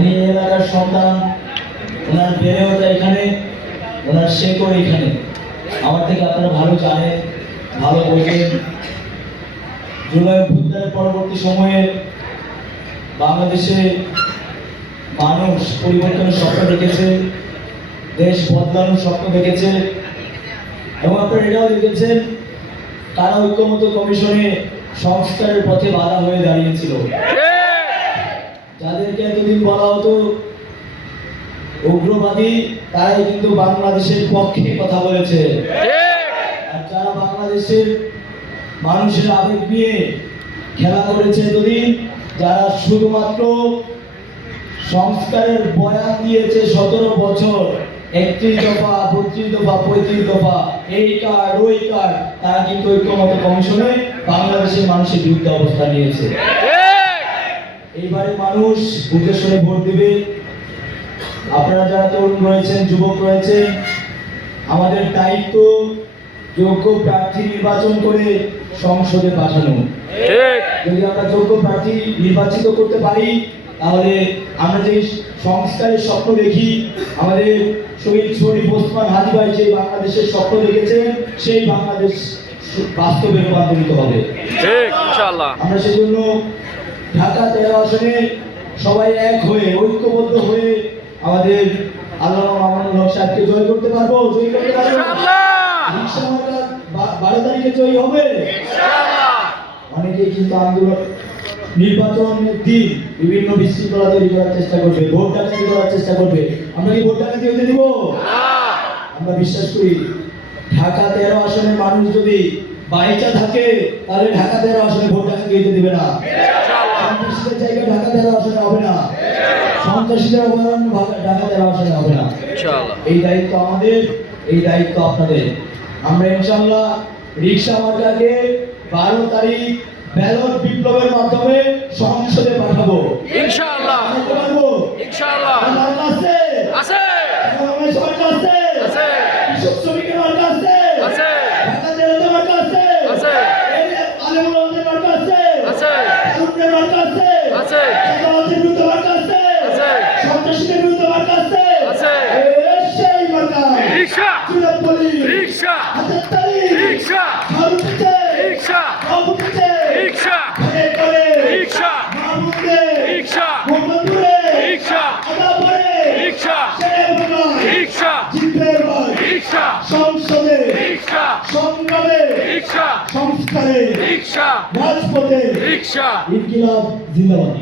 উনি এই এলাকার সন্তান, ওনার বেড়ে ওঠা এখানে, ওনার শেকড় এখানে। আমার থেকে আপনারা ভালো জানেন, ভালো বোঝেন। জুলাই অভ্যুত্থানের পরবর্তী সময়ে বাংলাদেশে মানুষ পরিবর্তনের স্বপ্ন দেখেছে, দেশ বদলানোর স্বপ্ন দেখেছে, এবং আপনারা এটাও দেখেছেন কারা ঐক্যমত্য কমিশনে সংস্কারের পথে বাধা হয়ে দাঁড়িয়েছিল। যাদেরকে এতদিন বলা হতো উগ্রবাদী, তারাই কিন্তু বাংলাদেশের পক্ষে কথা বলেছে। আর যারা বাংলাদেশের মানুষের আবেগ নিয়ে খেলা করেছে এতদিন, যারা শুধুমাত্র সংস্কারের বয়ান দিয়েছে 17 বছর, 31 দফা, 32 দফা, 35 দফা, এই কার্ড ওই কার্ড, তারা কিন্তু ঐক্যমত্য কমিশনে বাংলাদেশের মানুষের বিরুদ্ধে অবস্থান নিয়েছে। এইবারে মানুষ বুঝে শুনে ভোট দেবে। আপনারা যারা তরুণ রয়েছেন, যুবক রয়েছেন, আমাদের দায়িত্ব যোগ্য প্রার্থী নির্বাচন করে সংসদে পাঠানো। যদি আমরা যোগ্য প্রার্থী নির্বাচিত করতে পারি, তাহলে আমরা যে সংস্কারের স্বপ্ন দেখি, আমাদের শহীদ শরীফ ওসমান হাদি ভাই যে বাংলাদেশের স্বপ্ন দেখেছেন, সেই বাংলাদেশ বাস্তবে রূপান্তরিত হবে। আমরা সেজন্য ঢাকা 13 আসনে সবাই এক হয়ে, ঐক্যবদ্ধ হয়ে আমাদের আল্লামা মামুনুল হক সাহেবকে জয় করতে পারবো। জয় করতে পারবো ইনশাআল্লাহ। 12 তারিখে জয় হবে ইনশাআল্লাহ। অনেকেই কিন্তু আন্দোলন নির্বাচনের দিন বিভিন্ন বিশৃঙ্খলা তৈরি করার চেষ্টা করবে, ভোট ডাকাতি করার চেষ্টা করবে। আমরা কি ভোট ডাকাতি হতে দিব? আমরা বিশ্বাস করি ঢাকা 13 আসনের মানুষ যদি বাইচা থাকে, তাহলে ঢাকা 13 আসনে ভোট ডাকাতি হতে দিবে না। সন্ত্রাসীদের জায়গা ঢাকা 13 আসনে হবে না, সন্ত্রাসীদের অবদান ঢাকা 13 আসনে হবে না। এই দায়িত্ব আমাদের, এই দায়িত্ব আপনাদের। আমরা ইনশাআল্লাহ রিকশা মার্কাকে 12 তারিখ ব্যালট বিপ্লবের মাধ্যমে সংসদে পাঠাবো ইনশাআল্লাহ। পারবো ইনশাআল্লাহ। আছে আছে, আমাদের সরকার আছে আছে, কৃষক শ্রমিকের মার্কা আছে আছে, ঢাকা জেলার মার্কা আছে আছে, এই আলেমুল আমাদের মার্কা আছে আছে, কারুনের মার্কা আছে আছে, সাদাওয়াতের বিরুদ্ধে মার্কা আছে আছে, সন্ত্রাসীদের বিরুদ্ধে মার্কা আছে আছে। সেই মার্কা রিকশা, চুরাপলি রিকশা, হাতের তালি রিকশা, হারুতে রিকশা, বাবুতে রিকশা, করে রিকশা, মাহমুদে রিকশা, মোহাম্মদপুরে রিকশা, আদাবরে রিকশা, শেরবাংলা রিকশা, জিপেরবাগ রিকশা, সংসদে রিকশা, সংগ্রামে রিকশা, সংস্কারে রিকশা, রাজপথে রিকশা। ইনকিলাব জিন্দাবাদ।